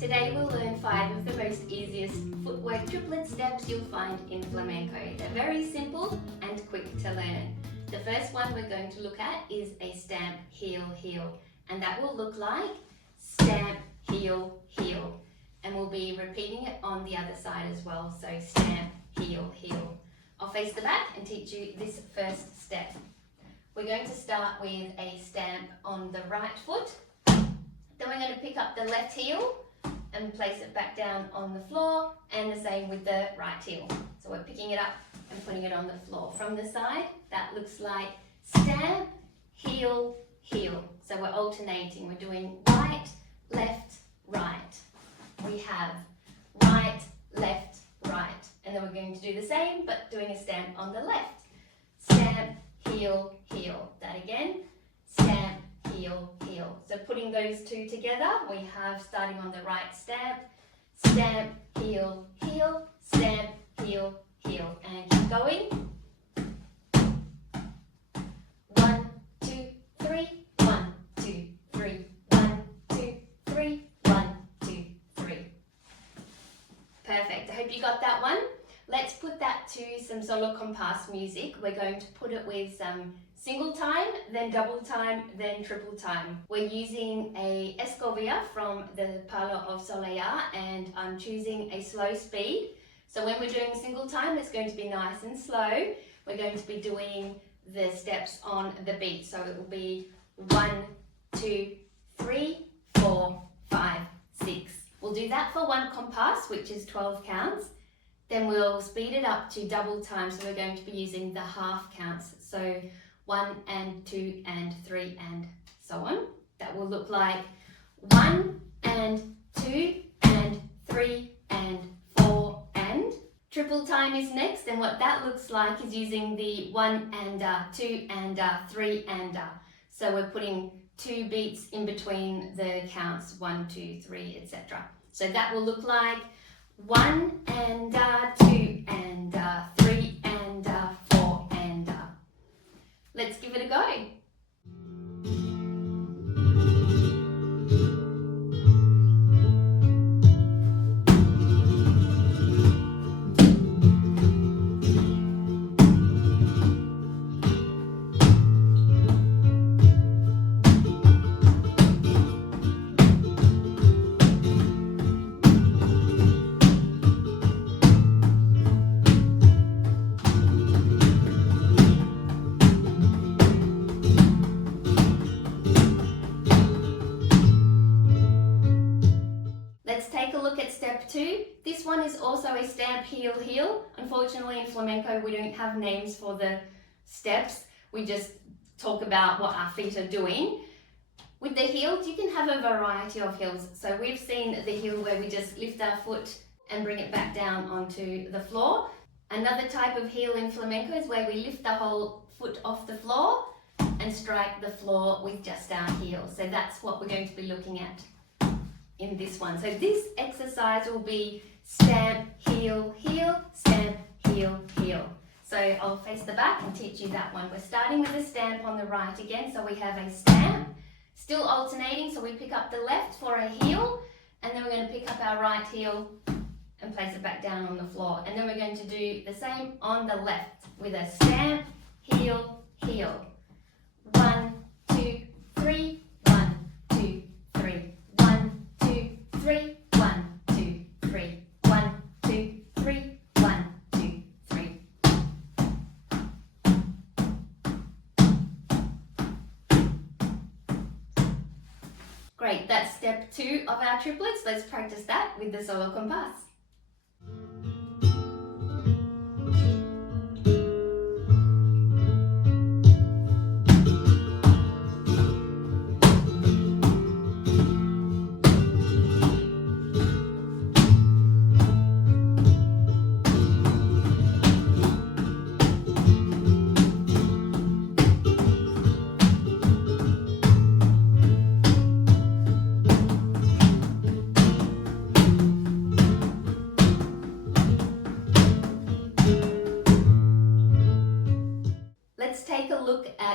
Today we'll learn 5 of the most easiest footwork triplet steps you'll find in flamenco. They're very simple and quick to learn. The first one we're going to look at is a stamp, heel, heel, and that will look like stamp, heel, heel. And we'll be repeating it on the other side as well, so stamp, heel, heel. I'll face the back and teach you this first step. We're going to start with a stamp on the right foot. Then we're going to pick up the left heel and place it back down on the floor, and the same with the right heel. So we're picking it up and putting it on the floor. From the side, that looks like stamp, heel, heel. So we're alternating. We're doing right, left, right. We have right, left, right. And then we're going to do the same, but doing a stamp on the left. Stamp, heel, heel. That again, stamp, heel, heel. So putting those two together, we have, starting on the right stamp, stamp, heel, heel, stamp, heel, heel. And keep going. 1, 2, 3, 1, 2, 3, 1, 2, 3, 1, 2, 3. Perfect. I hope you got that one. Let's put that to some solo compass music. We're going to put it with some single time, then double time, then triple time. We're using a Escobilla from the parlor of Soleá, and I'm choosing a slow speed. So when we're doing single time, it's going to be nice and slow. We're going to be doing the steps on the beat. So it will be 1, 2, 3, 4, 5, 6. We'll do that for one compass, which is 12 counts. Then we'll speed it up to double time, so we're going to be using the half counts. So 1 and 2 and 3 and so on. That will look like 1 and 2 and 3 and 4 and. Triple time is next, and what that looks like is using the 1 and 2 and 3 and. So we're putting 2 beats in between the counts 1, 2, 3, etc. So that will look like 1 and 2 and 3 and 4 and. Let's give it a go. Step 2. This one is also a stamp, heel, heel. Unfortunately in flamenco we don't have names for the steps. We just talk about what our feet are doing. With the heels you can have a variety of heels. So we've seen the heel where we just lift our foot and bring it back down onto the floor. Another type of heel in flamenco is where we lift the whole foot off the floor and strike the floor with just our heel. So that's what we're going to be looking at in this one. So this exercise will be stamp, heel, heel, stamp, heel, heel. So I'll face the back and teach you that one. We're starting with a stamp on the right again. So we have a stamp, still alternating. So we pick up the left for a heel, and then we're going to pick up our right heel and place it back down on the floor. And then we're going to do the same on the left with a stamp, heel, heel. 1, 2, 3, 1, 2, 3. 3, 1, 2, 3, 1, 2, 3, 1, 2, 3. Great, that's step 2 of our triplets. Let's practice that with the solo compass.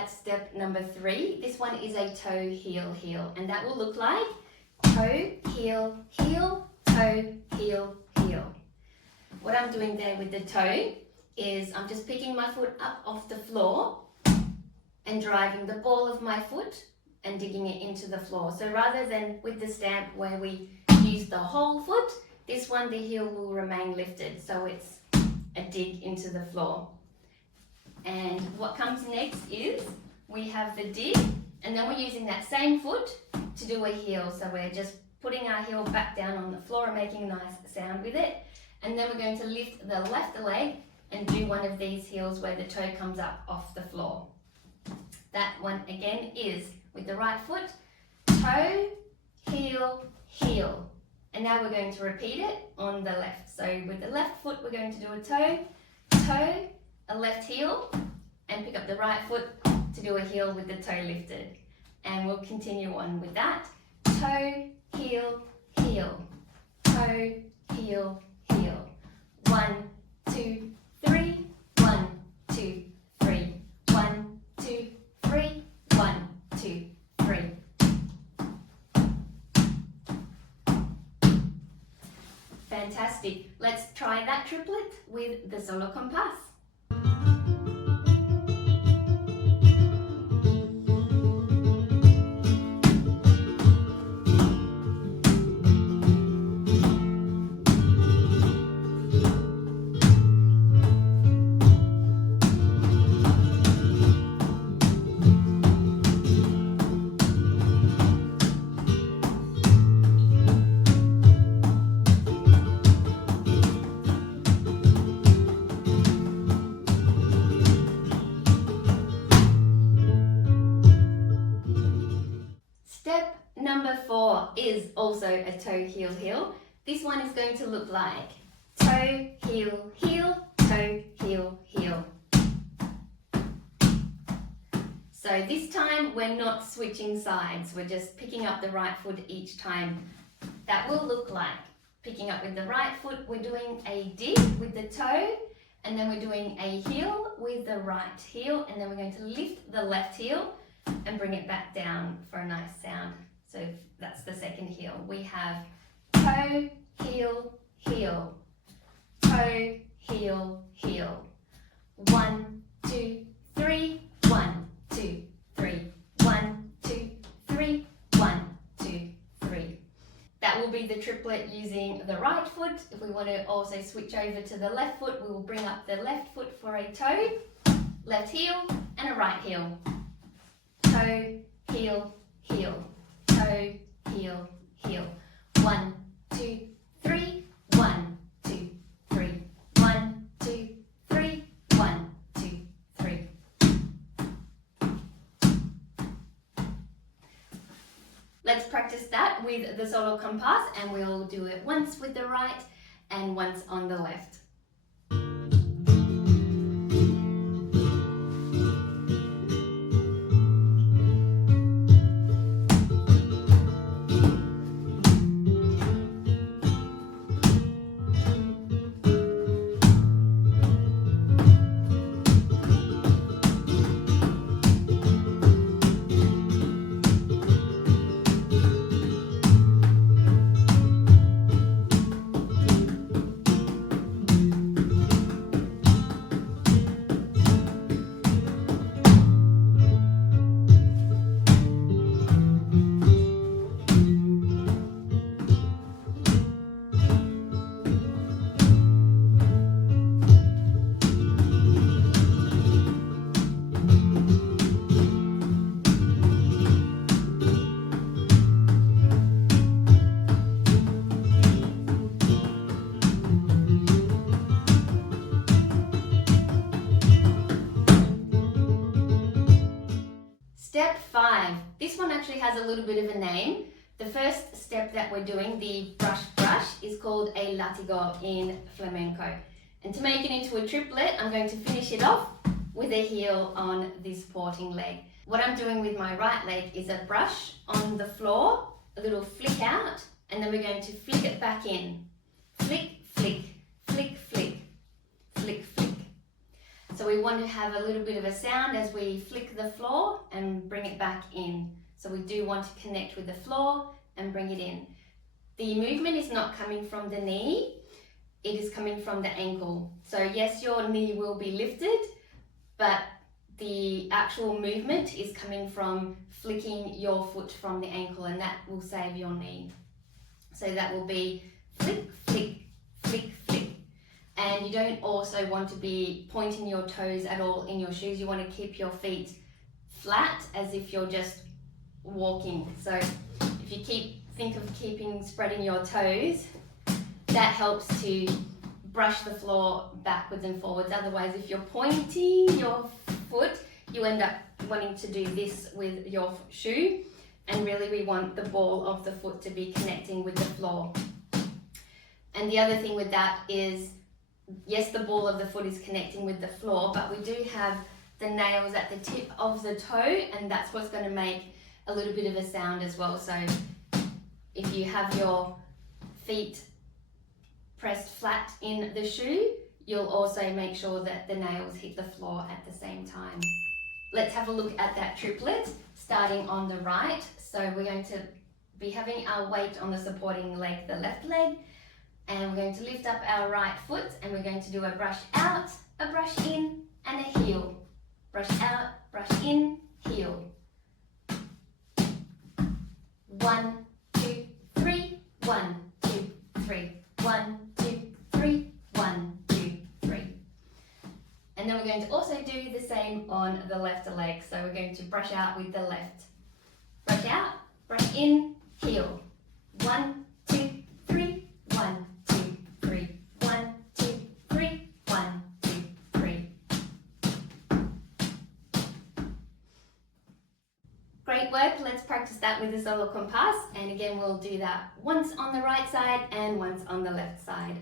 Step number 3. This one is a toe, heel, heel, and that will look like toe, heel, heel, toe, heel, heel. What I'm doing there with the toe is I'm just picking my foot up off the floor and driving the ball of my foot and digging it into the floor. So rather than with the stamp where we use the whole foot, this one the heel will remain lifted, so it's a dig into the floor. And what comes next is we have the dig, and then we're using that same foot to do a heel. So we're just putting our heel back down on the floor and making a nice sound with it. And then we're going to lift the left leg and do one of these heels where the toe comes up off the floor. That one again is with the right foot, toe, heel, heel. And now we're going to repeat it on the left. So with the left foot, we're going to do a toe, toe, a left heel, and pick up the right foot to do a heel with the toe lifted. And we'll continue on with that. Toe, heel, heel, toe, heel, heel. 1, 2, 3, 1, 2, 3, 1, 2, 3, 1, 2, 3. Fantastic. Let's try that triplet with the solo compass. Step number 4 is also a toe, heel, heel. This one is going to look like toe, heel, heel, toe, heel, heel. So this time we're not switching sides, we're just picking up the right foot each time. That will look like picking up with the right foot, we're doing a dig with the toe, and then we're doing a heel with the right heel, and then we're going to lift the left heel and bring it back down for a nice sound. So that's the second heel. We have toe, heel, heel, toe, heel, heel. 1, 2, 3, 1, 2, 3, 1, 2, 3, 1, 2, 3. That will be the triplet using the right foot. If we want to also switch over to the left foot, we will bring up the left foot for a toe, left heel, and a right heel. Toe, heel, heel, toe, heel, heel. 1, 2, 3, 1, 2, 3, 1, 2, 3, 1, 2, 3. Let's practice that with the solo compass, and we'll do it once with the right and once on the left. Step 5. This one actually has a little bit of a name. The first step that we're doing, the brush, is called a latigo in flamenco. And to make it into a triplet, I'm going to finish it off with a heel on this porting leg. What I'm doing with my right leg is a brush on the floor, a little flick out, and then we're going to flick it back in. Flick, flick, flick, flick, flick, flick. So we want to have a little bit of a sound as we flick the floor and bring it back in. So we do want to connect with the floor and bring it in. The movement is not coming from the knee, it is coming from the ankle. So yes, your knee will be lifted, but the actual movement is coming from flicking your foot from the ankle, and that will save your knee. So that will be flick, flick, flick, flick. And you don't also want to be pointing your toes at all in your shoes. You want to keep your feet flat as if you're just walking. So if you think of spreading your toes, that helps to brush the floor backwards and forwards. Otherwise, if you're pointing your foot, you end up wanting to do this with your shoe, and really we want the ball of the foot to be connecting with the floor. And the other thing with that is, yes, the ball of the foot is connecting with the floor, but we do have the nails at the tip of the toe, and that's what's going to make a little bit of a sound as well. So if you have your feet pressed flat in the shoe, you'll also make sure that the nails hit the floor at the same time. Let's have a look at that triplet, starting on the right. So we're going to be having our weight on the supporting leg, the left leg, and we're going to lift up our right foot, and we're going to do a brush out, a brush in, and a heel. Brush out, brush in, heel. 1, 2, 3, 1, 2, 3, 1, 2, 3, 1, 2, 3. And then we're going to also do the same on the left leg. So we're going to brush out with the left. Brush out, brush in, heel. 1, 2, 3, 1, 2, 3, 1, 2, 3, 1, 2, 3. Great work. Let's practice that with the solo compass. And again, we'll do that once on the right side and once on the left side.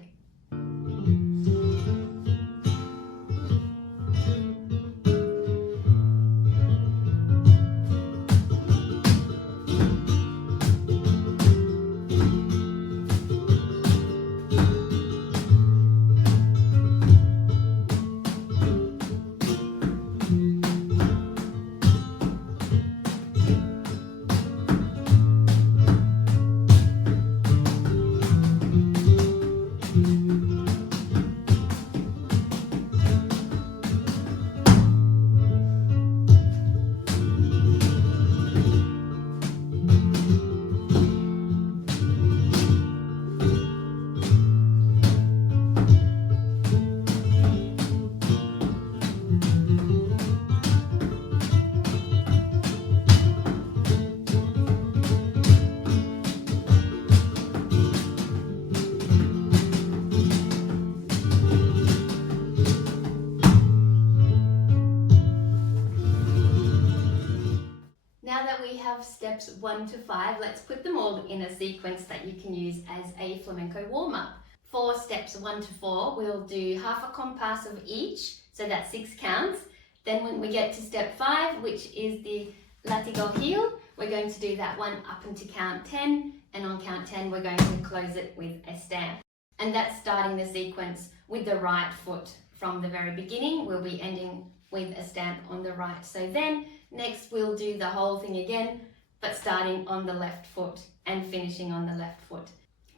Steps 1 to 5, let's put them all in a sequence that you can use as a flamenco warm-up. For steps 1 to 4, we'll do half a compass of each, so that's 6 counts. Then when we get to step 5, which is the latigo heel, we're going to do that one up into count 10, and on count 10 we're going to close it with a stamp. And that's starting the sequence with the right foot. From the very beginning, we'll be ending with a stamp on the right. So then next we'll do the whole thing again, but starting on the left foot and finishing on the left foot.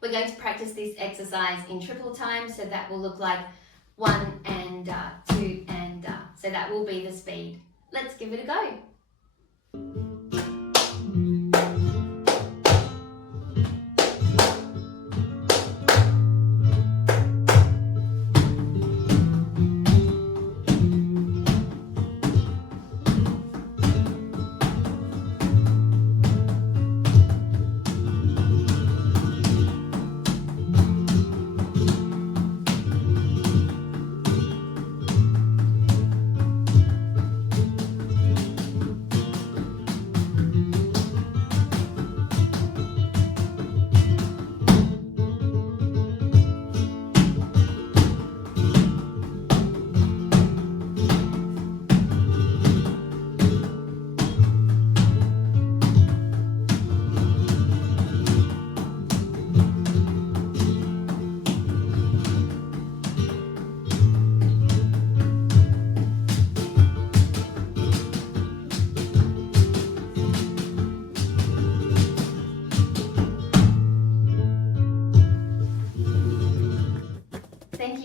We're going to practice this exercise in triple time, so that will look like 1 and 2 and so that will be the speed. Let's give it a go.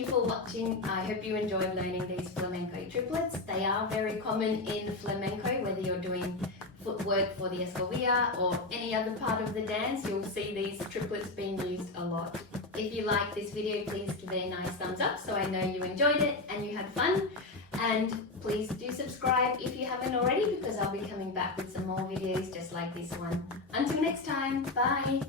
you for watching. I hope you enjoyed learning these flamenco triplets. They are very common in flamenco, whether you're doing footwork for the escobilla or any other part of the dance, you'll see these triplets being used a lot. If you like this video, please give it a nice thumbs up so I know you enjoyed it and you had fun. And please do subscribe if you haven't already, because I'll be coming back with some more videos just like this one. Until next time, bye!